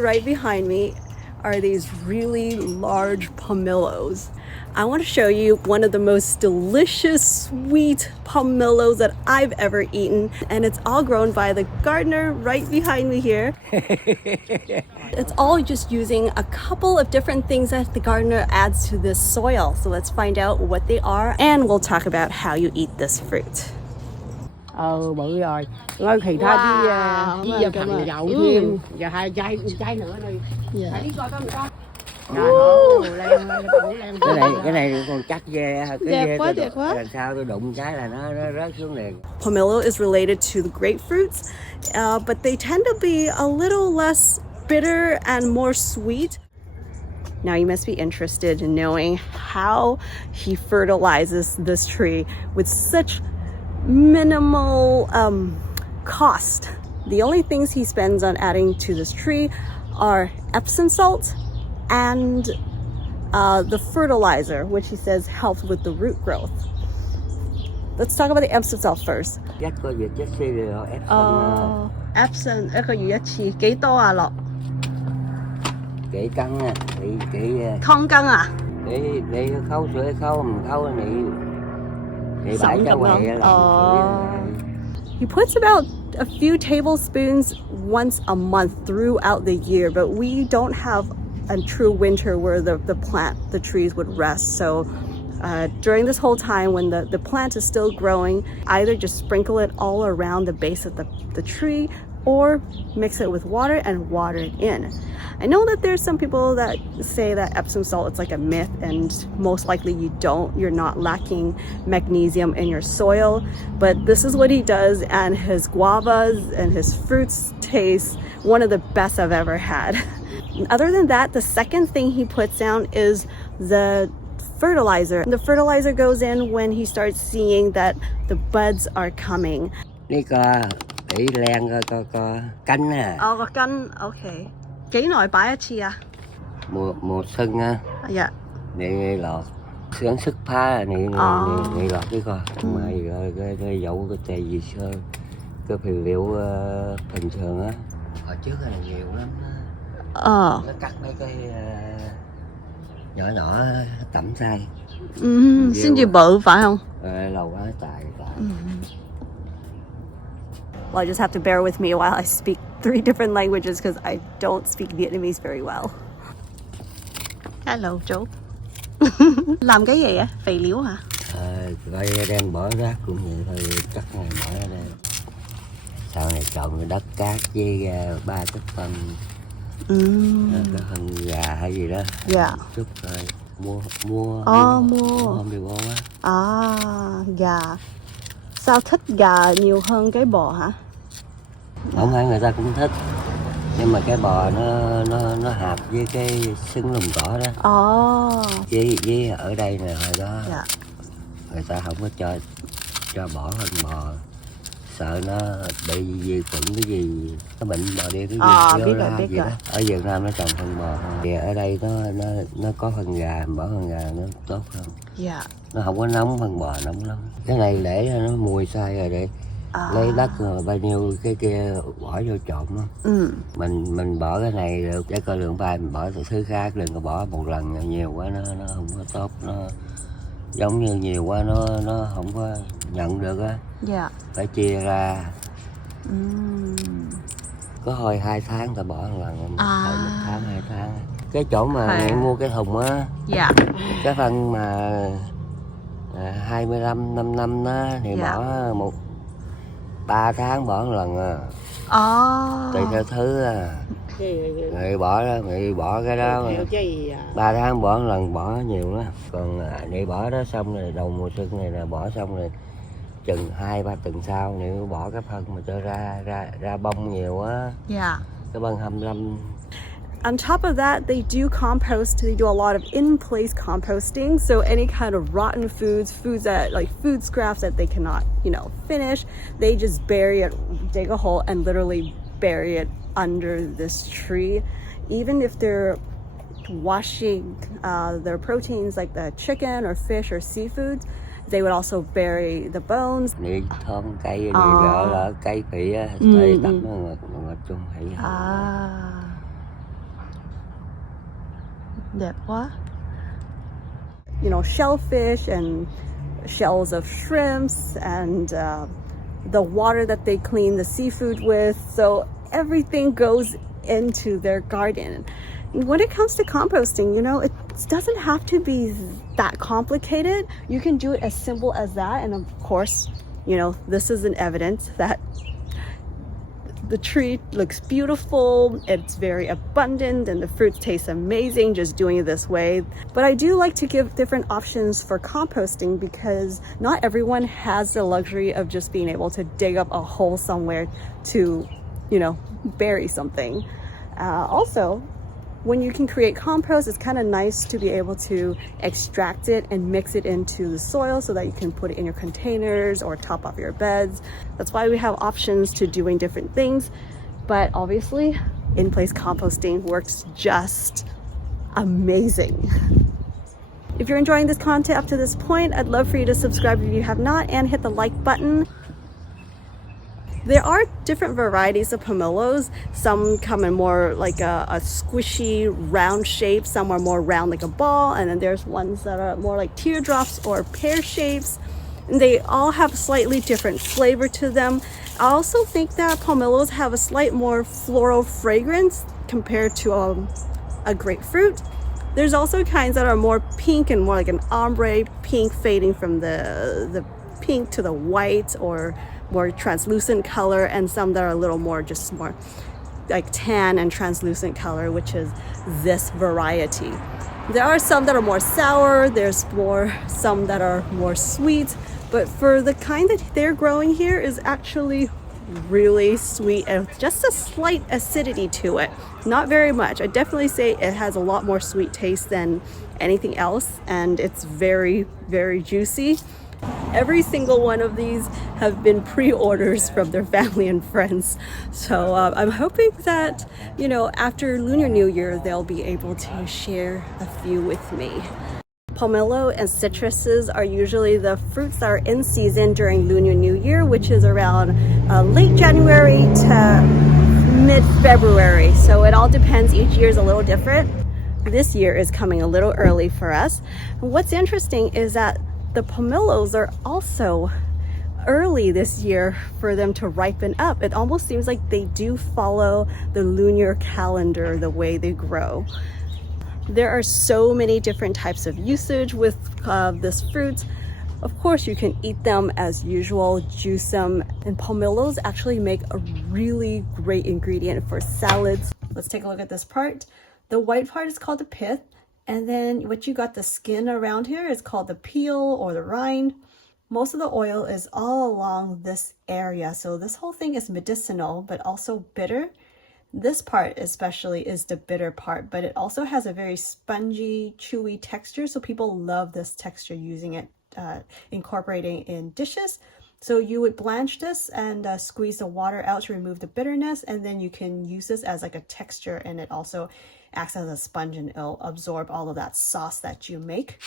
Right behind me are these really large pomelos. I want to show you one of the most delicious sweet pomelos that I've ever eaten, and it's all grown by the gardener right behind me here. It's all just using a couple of different things that the gardener adds to this soil. So let's find out what they are, and we'll talk about how you eat this fruit. Bự rồi. Ngôi thì tha đi vào phần đậu thêm. Giờ 2 trái nữa đi. Hãy đi coi có không? Cái này còn chắc ghê. Đẹp quá. Làm sao tôi đụng cái là nó rớt xuống liền. Pomelo is related to the grapefruits, but they tend to be a little less bitter and more sweet. Now you must be interested in knowing how he fertilizes this tree with such minimal cost. The only things he spends on adding to this tree are Epsom salt and the fertilizer, which he says helps with the root growth. Let's talk about the Epsom salt first. Epsom 一個月一次，幾多啊落？幾羹啊？幾湯羹啊？你溝水溝唔溝你擺周圍啊？ He puts about a few tablespoons once a month throughout the year, but we don't have a true winter where the trees would rest. So during this whole time when the plant is still growing, either just sprinkle it all around the base of the tree or mix it with water and water it in. I know that there's some people that say that Epsom salt, it's like a myth, and most likely you're not lacking magnesium in your soil, but this is what he does, and his guavas and his fruits taste one of the best I've ever had. Other than that, the second thing he puts down is the fertilizer. The fertilizer goes in when he starts seeing that the buds are coming. Đi coi, để len coi cánh à. Có cánh, okay. 幾耐擺一次啊？ Mùa xuân á. Dạ. Để lọt sáng sức phá này lọt cái coi. Mà rồi dậu cái tề gì sơ cái phì liệu bình thường á. Hồi trước là nhiều lắm. Nó cắt mấy cái nhỏ tẩm sai. Xin gì bự phải không? Lâu quá tại. Well, I just have to bear with me while I speak 3 different languages because I don't speak Vietnamese very well. Hello, chú. Làm cái gì á? Phì liễu hả? Coi đem bỏ rác cũng vậy thôi, chắc này bỏ ra đây. Sau này trộn đất cát với 3 chất phân. Cái phân gà hay gì đó. Dạ. Chút rồi mua. Hôm đi bó á. Gà. Sao thích gà nhiều hơn cái bò hả? Không phải người ta cũng thích, nhưng mà cái bò nó hợp với cái xứng lùm cỏ đó. Với ở đây nè hồi đó người ta không có cho bỏ phân bò, sợ nó bị vi khuẩn cái gì, nó bệnh bò đi cái gì vô ra gì đó. Ở Việt Nam nó trồng phân bò, thì ở đây nó có phân gà, bỏ phân gà nó tốt hơn. Dạ. Nó không có nóng, phân bò nóng lắm. Cái này để nó mùi sai rồi để lấy đất rồi bao nhiêu cái kia bỏ vô trộn đó. Mình bỏ cái này được để coi lượng bài, mình bỏ thứ khác, đừng có bỏ một lần nhiều quá nó không có tốt, nó giống như nhiều quá nó không có nhận được á. Dạ. Phải chia ra. Có hồi 2 tháng ta bỏ một lần, hồi 1 tháng 2 tháng. Cái chỗ mà mẹ mua cái thùng á. Dạ. Cái phân mà 25 năm á thì bỏ 3 tháng bỏ một lần à. Tùy theo thứ à. Người bỏ cái đó 3 tháng bỏ một lần, bỏ nhiều đó. Còn để bỏ đó xong rồi đầu mùa xuân này là bỏ xong rồi chừng 2-3 tuần sau nếu bỏ cái phân mà cho ra bông nhiều á. Dạ. Cái bông 25. On top of that, they do compost. They do a lot of in-place composting. So any kind of rotten foods that like food scraps that they cannot, finish, they just bury it, dig a hole and literally bury it under this tree. Even if they're washing their proteins like the chicken or fish or seafood, they would also bury the bones. Đi thơm cây đi là cây phỉ á, cây tắm nó ngọt chung hay. Đẹp quá. You know, shellfish and shells of shrimps and the water that they clean the seafood with. So everything goes into their garden. When it comes to composting, you know, it doesn't have to be that complicated. You can do it as simple as that. And of course, you know, this is an evidence that the tree looks beautiful, it's very abundant, and the fruits taste amazing just doing it this way. But I do like to give different options for composting because not everyone has the luxury of just being able to dig up a hole somewhere to, you know, bury something. Also, when you can create compost, it's kind of nice to be able to extract it and mix it into the soil so that you can put it in your containers or top off your beds. That's why we have options to doing different things. But obviously, in-place composting works just amazing. If you're enjoying this content up to this point, I'd love for you to subscribe if you have not and hit the like button. There are different varieties of pomelos. Some come in more like a squishy round shape, some are more round like a ball, and then there's ones that are more like teardrops or pear shapes. And they all have slightly different flavor to them. I also think that pomelos have a slight more floral fragrance compared to a grapefruit. There's also kinds that are more pink and more like an ombre pink, fading from the pink to the white or more translucent color, and some that are a little more just more like tan and translucent color, which is this variety. There are some that are more sour, there's some that are more sweet, but for the kind that they're growing here is actually really sweet and just a slight acidity to it. Not very much. I definitely say it has a lot more sweet taste than anything else, and it's very, very juicy. Every single one of these have been pre-orders from their family and friends. So I'm hoping that, you know, after Lunar New Year, they'll be able to share a few with me. Pomelo and citruses are usually the fruits that are in season during Lunar New Year, which is around late January to mid-February. So it all depends. Each year is a little different. This year is coming a little early for us. What's interesting is that the pomelos are also early this year for them to ripen up. It almost seems like they do follow the lunar calendar, the way they grow. There are so many different types of usage with this fruit. Of course, you can eat them as usual, juice them, and pomelos actually make a really great ingredient for salads. Let's take a look at this part. The white part is called the pith. And then what you got, the skin around here, is called the peel or the rind. Most of the oil is all along this area. So this whole thing is medicinal, but also bitter. This part especially is the bitter part, but it also has a very spongy, chewy texture. So people love this texture, using it, incorporating in dishes. So you would blanch this and squeeze the water out to remove the bitterness. And then you can use this as like a texture, and it also acts as a sponge and it'll absorb all of that sauce that you make.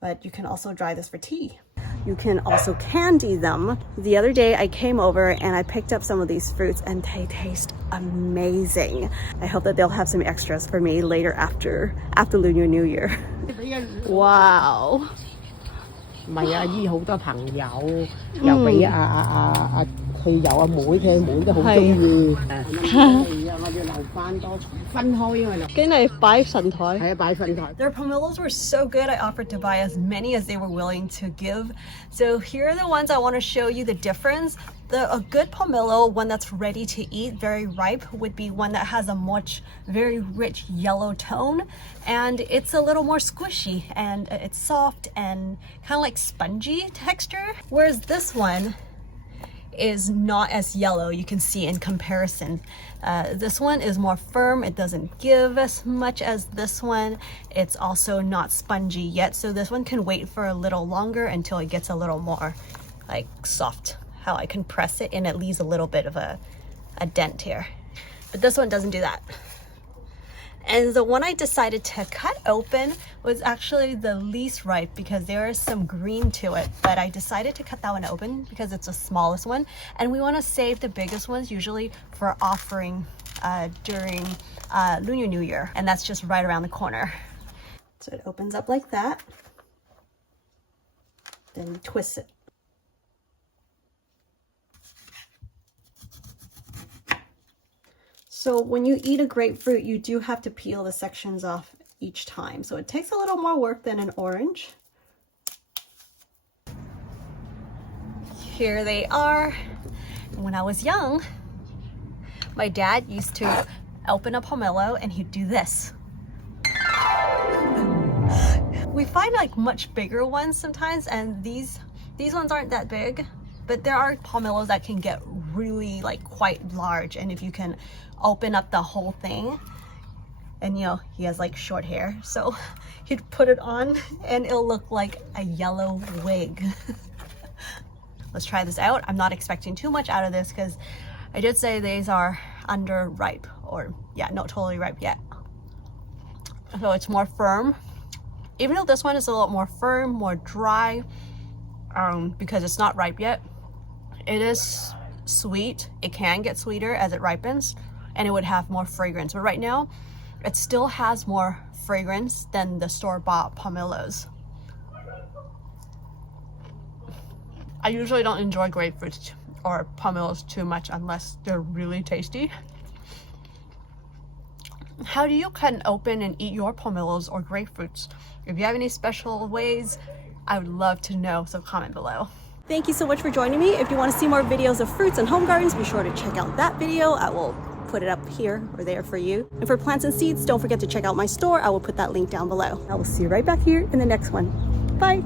But you can also dry this for tea. You can also candy them. The other day I came over and I picked up some of these fruits and they taste amazing. I hope that they'll have some extras for me later after Lunar New Year. Wow. 唔係啊，醫好多朋友，又俾佢有阿妹，佢妹都好中意。我要留翻多分開，因為跟你擺神台。係啊，擺神台。Their pomelos were so good, I offered to buy as many as they were willing to give. So here are the ones I want to show you the difference. A good pomelo, one that's ready to eat, very ripe, would be one that has a very rich yellow tone, and it's a little more squishy and it's soft and kind of like spongy texture. Whereas this one is not as yellow, you can see in comparison. This one is more firm, it doesn't give as much as this one. It's also not spongy yet, so this one can wait for a little longer until it gets a little more like soft. How I can press it and it leaves a little bit of a dent here. But this one doesn't do that. And the one I decided to cut open was actually the least ripe because there is some green to it. But I decided to cut that one open because it's the smallest one. And we want to save the biggest ones usually for offering during Lunar New Year, and that's just right around the corner. So it opens up like that. Then you twist it. So when you eat a grapefruit, you do have to peel the sections off each time. So it takes a little more work than an orange. Here they are. When I was young, my dad used to open a pomelo and he'd do this. We find like much bigger ones sometimes, and these ones aren't that big, but there are pomelos that can get really like quite large, and if you can open up the whole thing, and you know, he has like short hair, so he'd put it on and it'll look like a yellow wig. Let's try this out. I'm not expecting too much out of this because I did say these are under ripe, or yeah, not totally ripe yet. So it's more firm. Even though this one is a little more firm, more dry, because it's not ripe yet, it is sweet. It can get sweeter as it ripens, and it would have more fragrance. But right now, it still has more fragrance than the store-bought pomelos. I usually don't enjoy grapefruits or pomelos too much unless they're really tasty. How do you cut open and eat your pomelos or grapefruits? If you have any special ways, I would love to know, so comment below. Thank you so much for joining me. If you want to see more videos of fruits and home gardens, be sure to check out that video. I will put it up here or there for you. And for plants and seeds, don't forget to check out my store. I will put that link down below. I will see you right back here in the next one. Bye.